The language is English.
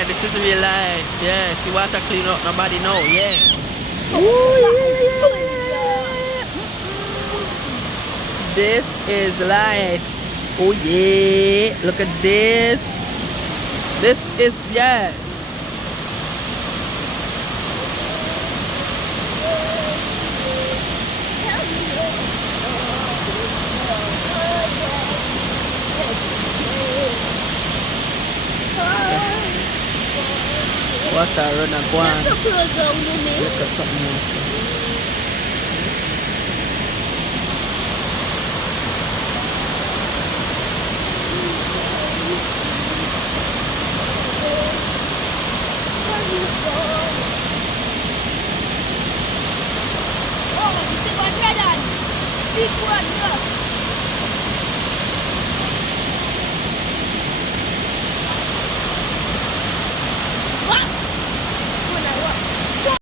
Yeah, this is real life. Yeah, see water clean up, nobody know. Yeah. This is life. Oh yeah, look at this. This is yes. Water run and go on. Look at something else. Oh, c'est pas très big one, look.